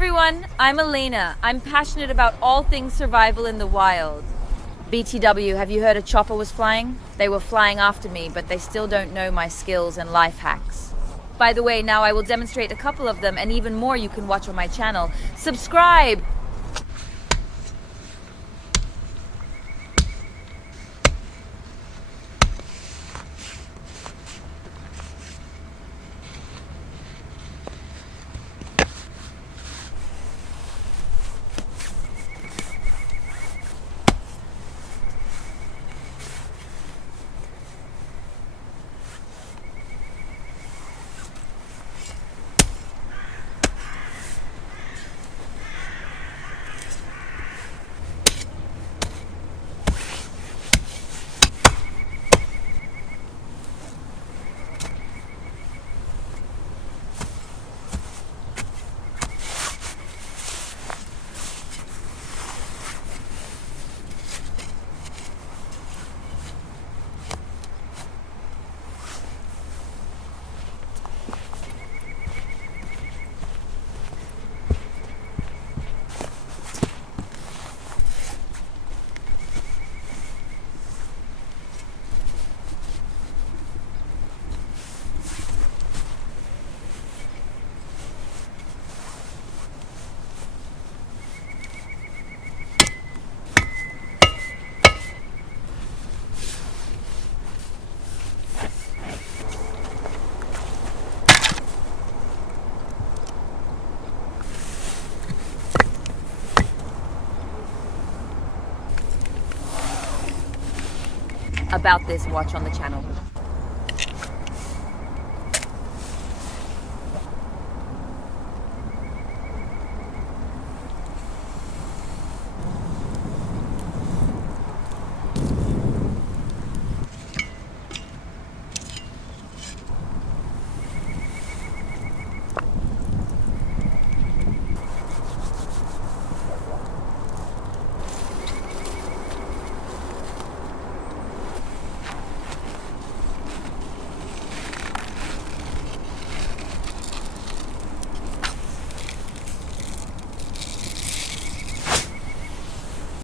everyone, I'm Elena. I'm passionate about all things survival in the wild. BTW, have you heard a chopper was flying? They were flying after me, but they still don't know my skills and life hacks. By the way, now I will demonstrate a couple of them, and even more you can watch on my channel. Subscribe! About this, watch on the channel.